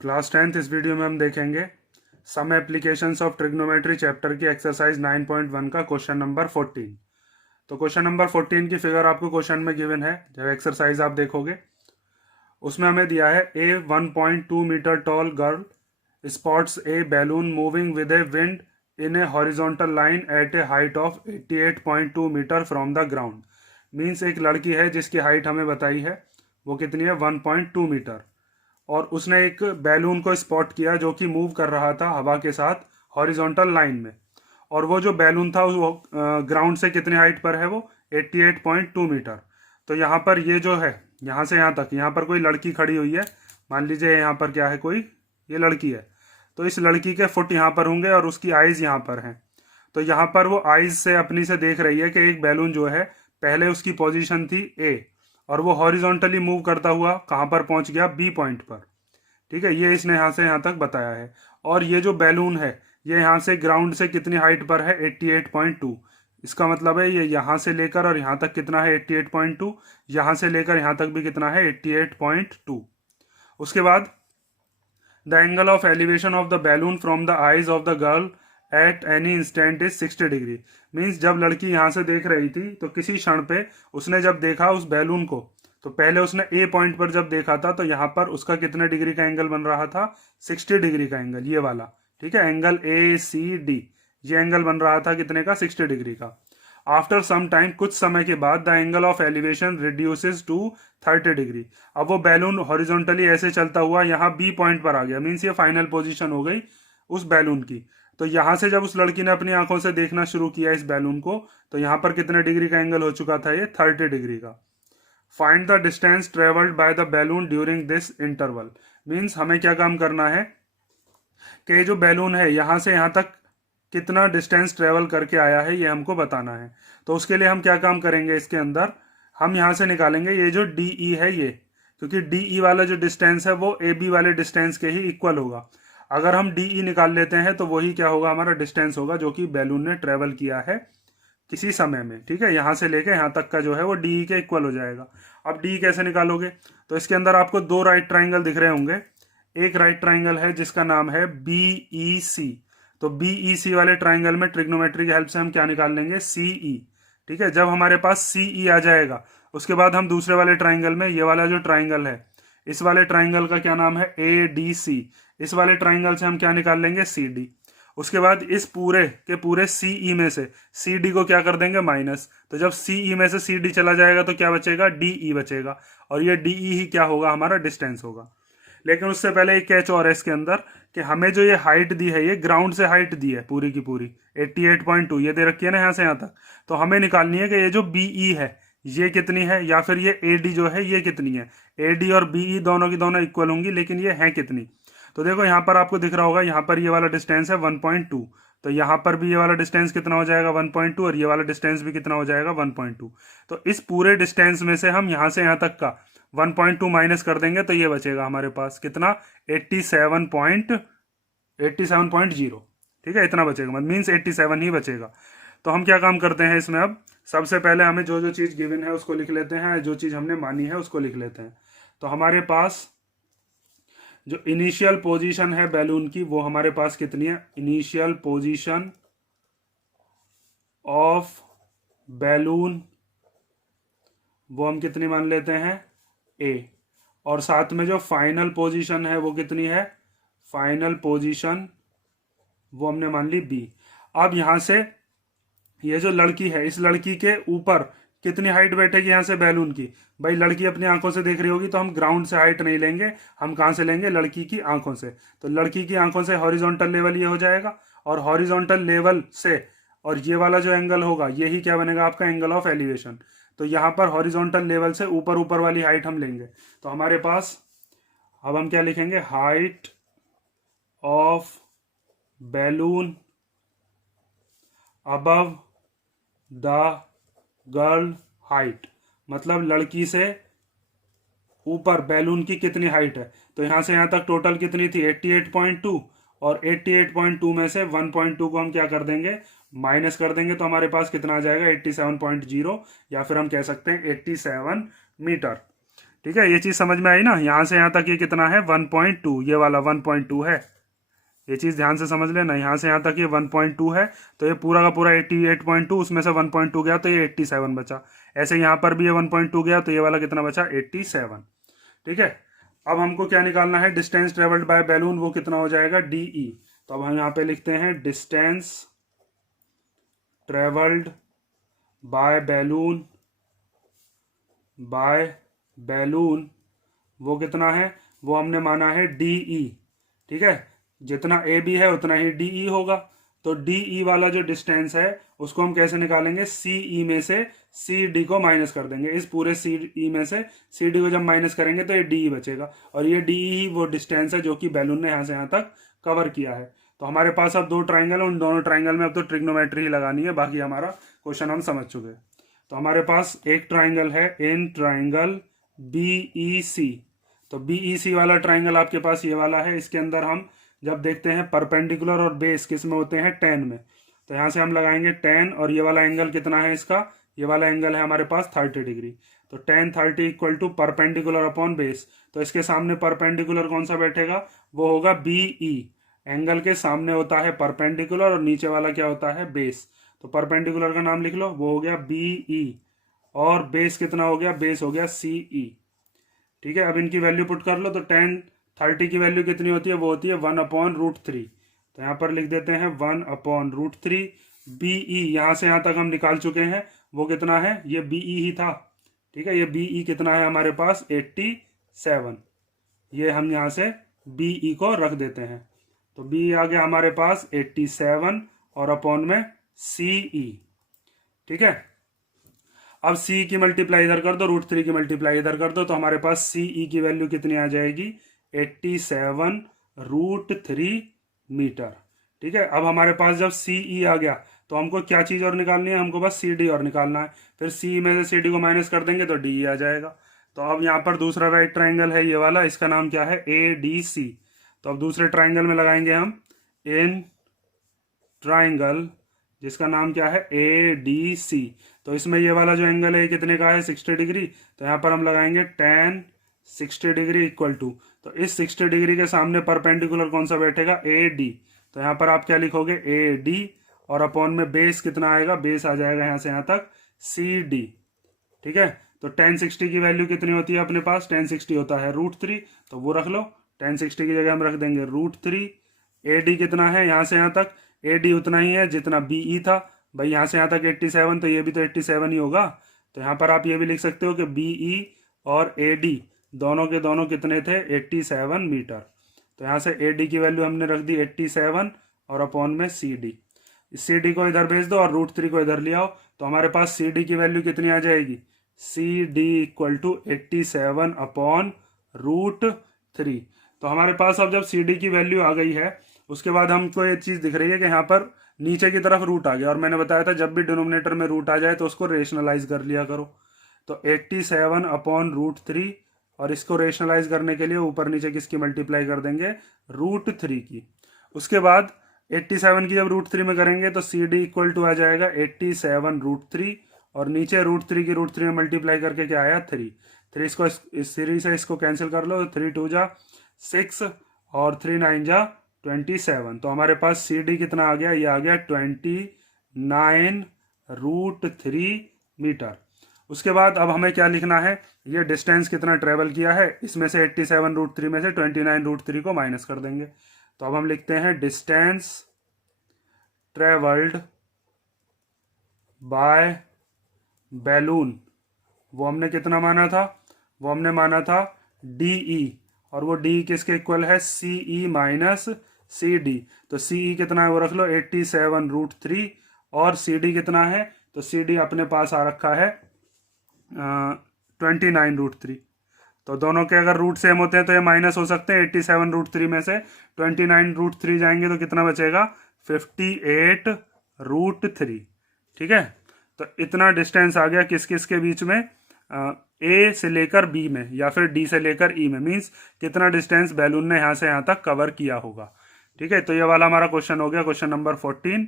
Class 10th इस video में हम देखेंगे some applications of trigonometry chapter की एक्सरसाइज 9.1 का क्वेश्चन नंबर 14। तो क्वेश्चन नंबर 14 की फिगर आपको क्वेश्चन में गिवन है। जब एक्सरसाइज आप देखोगे उसमें हमें दिया है a 1.2 metre tall girl spots a balloon moving with a wind in a horizontal line at a height of 88.2 metre from the ground. Means एक लड़की है जिसकी हाइट हमें बताई है वो कितनी है 1.2 मीटर, और उसने एक बैलून को स्पॉट किया जो कि मूव कर रहा था हवा के साथ हॉरिजॉन्टल लाइन में। और वो जो बैलून था वो ग्राउंड से कितने हाइट पर है, वो 88.2 मीटर। तो यहाँ पर ये जो है यहाँ से यहाँ तक, यहाँ पर कोई लड़की खड़ी हुई है, मान लीजिए यहाँ पर क्या है, कोई ये लड़की है। तो इस लड़की के फुट यहाँ पर होंगे और उसकी आइज यहाँ पर हैं। तो यहाँ पर वो आइज से अपनी से देख रही है कि एक बैलून जो है पहले उसकी पोजीशन थी ए और वो हॉरिजॉन्टली मूव करता हुआ कहाँ पर पहुंच गया, बी पॉइंट पर। ठीक है, ये इसने यहाँ से यहाँ तक बताया है। और ये जो बैलून है ये यहाँ से ग्राउंड से कितनी हाइट पर है, 88.2। इसका मतलब है ये यहाँ से लेकर और यहाँ तक कितना है, 88.2। यहाँ से लेकर यहाँ तक भी कितना है, 88.2। उसके बाद the angle of elevation of the balloon from the eyes of the girl at any instant is 60 degree. Means जब लड़की यहाँ से देख रही थी तो किसी क्षण पे उसने जब देखा उस बैलून को, तो पहले उसने ए पॉइंट पर जब देखा था तो यहाँ पर उसका कितने डिग्री का एंगल बन रहा था, 60 डिग्री का एंगल, ये वाला। ठीक है, एंगल ए सी डी, ये एंगल बन रहा था कितने का, 60 डिग्री का। आफ्टर सम टाइम, कुछ समय के बाद, the angle of elevation reduces to 30 degree. अब वो बैलून हॉरिजॉन्टली ऐसे चलता हुआ यहाँ बी पॉइंट पर आ गया। मीन्स ये फाइनल पोजीशन हो गई उस बैलून की। तो यहाँ से जब उस लड़की ने अपनी आंखों से देखना शुरू किया इस बैलून को, तो यहाँ पर कितने डिग्री का एंगल हो चुका था, ये 30 डिग्री का। Find the distance travelled by the balloon during this interval. Means हमें क्या काम करना है कि जो बैलून है यहाँ से यहाँ तक कितना डिस्टेंस ट्रेवल करके आया है ये हमको बताना है। तो उसके लिए हम क्या काम करेंगे, इसके अंदर हम यहाँ से निकालेंगे ये जो डी ई है ये, क्योंकि डी ई वाला जो डिस्टेंस है वो ए बी वाले डिस्टेंस के ही इक्वल होगा। अगर हम डी ई निकाल लेते हैं तो वही क्या होगा, हमारा डिस्टेंस होगा जो कि बैलून ने ट्रेवल किया है किसी समय में। ठीक है, यहाँ से लेके यहाँ तक का जो है वो डी ई के इक्वल हो जाएगा। अब डी कैसे निकालोगे, तो इसके अंदर आपको दो राइट ट्राइंगल दिख रहे होंगे। एक राइट ट्राइंगल है जिसका नाम है बी ई सी। तो बी ई सी वाले ट्राइंगल में ट्रिग्नोमेट्री की हेल्प से हम क्या निकाल लेंगे, सी ई। ठीक है, जब हमारे पास सी ई आ जाएगा उसके बाद हम दूसरे वाले ट्राइंगल में, ये वाला जो ट्राइंगल है इस वाले ट्राइंगल का क्या नाम है, ए डी सी। इस वाले ट्राइंगल से हम क्या निकाल लेंगे, सी डी। उसके बाद इस पूरे के पूरे सी ई में से सी डी को क्या कर देंगे, माइनस। तो जब सी ई में से सी डी चला जाएगा तो क्या बचेगा, डी ई बचेगा। और ये डी ई ही क्या होगा, हमारा डिस्टेंस होगा। लेकिन उससे पहले एक कैच और है इसके अंदर कि हमें जो ये हाइट दी है ये ग्राउंड से हाइट दी है पूरी की पूरी 88.2, ये दे रखी है ना यहाँ से यहाँ तक। तो हमें निकालनी है कि ये जो बी ई है ये कितनी है, या फिर ये ए डी जो है ये कितनी है। ए डी और बी ई दोनों की दोनों इक्वल होंगी, लेकिन ये है कितनी। तो देखो यहाँ पर आपको दिख रहा होगा, यहाँ पर ये वाला डिस्टेंस है 1.2। तो यहाँ पर भी ये वाला डिस्टेंस कितना हो जाएगा, 1.2, और ये वाला डिस्टेंस भी कितना हो जाएगा, 1.2। तो इस पूरे डिस्टेंस में से हम यहाँ से यहाँ तक का 1.2 माइनस कर देंगे तो ये बचेगा हमारे पास कितना, 87.0। ठीक है, इतना बचेगा, मीन्स 87 ही बचेगा। तो हम क्या काम करते हैं इसमें, अब सबसे पहले हमें जो जो चीज़ गिवन है उसको लिख लेते हैं, जो चीज़ हमने मानी है उसको लिख लेते हैं। तो हमारे पास जो इनिशियल पोजीशन है बैलून की वो हमारे पास कितनी है, इनिशियल पोजीशन ऑफ बैलून वो हम कितनी मान लेते हैं, ए। और साथ में जो फाइनल पोजीशन है वो कितनी है, फाइनल पोजीशन वो हमने मान ली बी। अब यहां से ये जो लड़की है इस लड़की के ऊपर कितनी हाइट बैठेगी यहाँ से बैलून की। भाई लड़की अपनी आंखों से देख रही होगी तो हम ग्राउंड से हाइट नहीं लेंगे, हम कहाँ से लेंगे, लड़की की आंखों से। तो लड़की की आंखों से हॉरिजॉन्टल लेवल ये हो जाएगा, और हॉरिजॉन्टल लेवल से और ये वाला जो एंगल होगा यही क्या बनेगा, आपका एंगल ऑफ एलिवेशन। तो यहाँ पर हॉरिजॉन्टल लेवल से ऊपर ऊपर वाली हाइट हम लेंगे। तो हमारे पास अब हम क्या लिखेंगे, height of balloon above the girl height, मतलब लड़की से ऊपर बैलून की कितनी हाइट है। तो यहां से यहां तक टोटल कितनी थी, 88.2, और 88.2 में से 1.2 को हम क्या कर देंगे, माइनस कर देंगे। तो हमारे पास कितना आ जाएगा, 87.0, या फिर हम कह सकते हैं 87 मीटर। ठीक है, ये चीज़ समझ में आई ना। यहाँ से यहाँ तक ये कितना है 1.2, ये वाला 1.2 है। ये चीज़ ध्यान से समझ लेना, यहाँ से यहाँ तक ये 1.2 है, तो ये पूरा का पूरा 88.2, उसमें से 1.2 गया तो ये 87 बचा। ऐसे यहाँ पर भी ये 1.2 गया तो ये वाला कितना बचा 87। ठीक है, अब हमको क्या निकालना है, डिस्टेंस ट्रेवल्ड बाय बैलून, वो कितना हो जाएगा DE। तो अब हम यहाँ पे लिखते हैं डिस्टेंस ट्रेवल्ड बाय बैलून वो कितना है, वो हमने माना है DE। ठीक है, जितना AB है उतना ही DE होगा। तो DE वाला जो डिस्टेंस है उसको हम कैसे निकालेंगे, CE में से CD को माइनस कर देंगे। इस पूरे CE में से CD को जब माइनस करेंगे तो ये DE बचेगा, और ये DE ही वो डिस्टेंस है जो कि बैलून ने यहाँ से यहाँ तक कवर किया है। तो हमारे पास अब दो ट्राइंगल है, उन दोनों ट्राइंगल में अब तो ट्रिग्नोमेट्री ही लगानी है, बाकी हमारा क्वेश्चन हम समझ चुके हैं। तो हमारे पास एक ट्राइंगल है इन ट्राइंगल BEC। तो BEC वाला ट्राइंगल आपके पास ये वाला है। इसके अंदर हम जब देखते हैं परपेंडिकुलर और बेस किस में होते हैं, tan में। तो यहाँ से हम लगाएंगे tan, और ये वाला एंगल कितना है इसका, ये वाला एंगल है हमारे पास 30 डिग्री। तो tan 30 equal to perpendicular upon base. तो इसके सामने परपेंडिकुलर कौन सा बैठेगा, वो होगा BE। एंगल के सामने होता है परपेंडिकुलर और नीचे वाला क्या होता है बेस। तो परपेंडिकुलर का नाम लिख लो, वो हो गया BE, और बेस कितना हो गया, बेस हो गया CE। ठीक है, अब इनकी वैल्यू पुट कर लो। तो tan 30 की वैल्यू कितनी होती है, वो होती है 1/√3। तो यहाँ पर लिख देते हैं 1/√3। BE यहाँ से यहाँ तक हम निकाल चुके हैं, वो कितना है, ये BE ही था। ठीक है, ये BE कितना है हमारे पास 87। ये हम यहाँ से BE को रख देते हैं। तो BE आ गया हमारे पास 87 और अपॉन में CE। ठीक है, अब CE की मल्टीप्लाई इधर कर दो, √3 की मल्टीप्लाई इधर कर दो, तो हमारे पास CE की वैल्यू कितनी आ जाएगी 87√3 मीटर। ठीक है, अब हमारे पास जब CE आ गया तो हमको क्या चीज़ और निकालनी है, हमको बस CD और निकालना है। फिर CE में से CD को माइनस कर देंगे तो DE आ जाएगा। तो अब यहाँ पर दूसरा राइट ट्राइंगल है ये वाला, इसका नाम क्या है ADC। तो अब दूसरे ट्राइंगल में लगाएंगे हम इन ट्राइंगल, जिसका नाम क्या है ADC। तो इसमें ये वाला जो एंगल है ये कितने का है 60 डिग्री। तो यहाँ पर हम लगाएंगे tan 60 डिग्री इक्वल टू, तो इस 60 डिग्री के सामने परपेंडिकुलर कौन सा बैठेगा AD। तो यहाँ पर आप क्या लिखोगे AD, और अपॉन में बेस कितना आएगा, बेस आ जाएगा यहाँ से यहाँ तक CD। ठीक है, तो tan 60 की वैल्यू कितनी होती है अपने पास, tan 60 होता है √3, तो वो रख लो। tan 60 की जगह हम रख देंगे √3। AD कितना है यहाँ से यहाँ तक, AD उतना ही है जितना BE था। भाई यहाँ से यहाँ तक 87, तो ये भी तो 87 ही होगा। तो यहाँ पर आप ये भी लिख सकते हो कि BE और AD दोनों के दोनों कितने थे 87 मीटर। तो यहाँ से AD की वैल्यू हमने रख दी 87 और अपॉन में CD। इस CD को इधर भेज दो और √3 को इधर ले आओ, तो हमारे पास CD की वैल्यू कितनी आ जाएगी, CD इक्वल टू 87/√3। तो हमारे पास अब जब CD की वैल्यू आ गई है, उसके बाद हमको ये चीज़ दिख रही है कि यहाँ पर नीचे की तरफ रूट आ गया, और मैंने बताया था जब भी डिनोमिनेटर में रूट आ जाए तो उसको रेशनलाइज कर लिया करो। तो 87/√3, और इसको रेशनलाइज करने के लिए ऊपर नीचे किसकी मल्टीप्लाई कर देंगे √3 की। उसके बाद 87 की जब √3 में करेंगे तो CD इक्वल टू आ जाएगा 87√3, और नीचे √3 की √3 में मल्टीप्लाई करके क्या आया 3। इसको इस सीरीज से इसको कैंसिल कर लो, 3 2 जा 6 और 3 9 जा 27। तो हमारे पास CD कितना आ गया, ये आ गया 29√3 मीटर। उसके बाद अब हमें क्या लिखना है, ये डिस्टेंस कितना ट्रेवल किया है, इसमें से 87√3 में से 29√3 को माइनस कर देंगे। तो अब हम लिखते हैं डिस्टेंस ट्रेवल्ड बाय बैलून, वो हमने कितना माना था, वो हमने माना था DE, और वो DE किसके इक्वल है CE माइनस CD। तो CE कितना है वो रख लो 87√3, और CD कितना है, तो CD अपने पास आ रखा है 29√3। तो दोनों के अगर रूट सेम होते हैं तो ये माइनस हो सकते हैं। 87√3 में से 29√3 जाएंगे तो कितना बचेगा 58√3। ठीक है, तो इतना डिस्टेंस आ गया किस किस के बीच में, A से लेकर B में, या फिर D से लेकर E में, मीन्स कितना डिस्टेंस बैलून ने यहाँ से यहाँ तक कवर किया होगा। ठीक है, तो ये वाला हमारा क्वेश्चन हो गया, क्वेश्चन नंबर 14।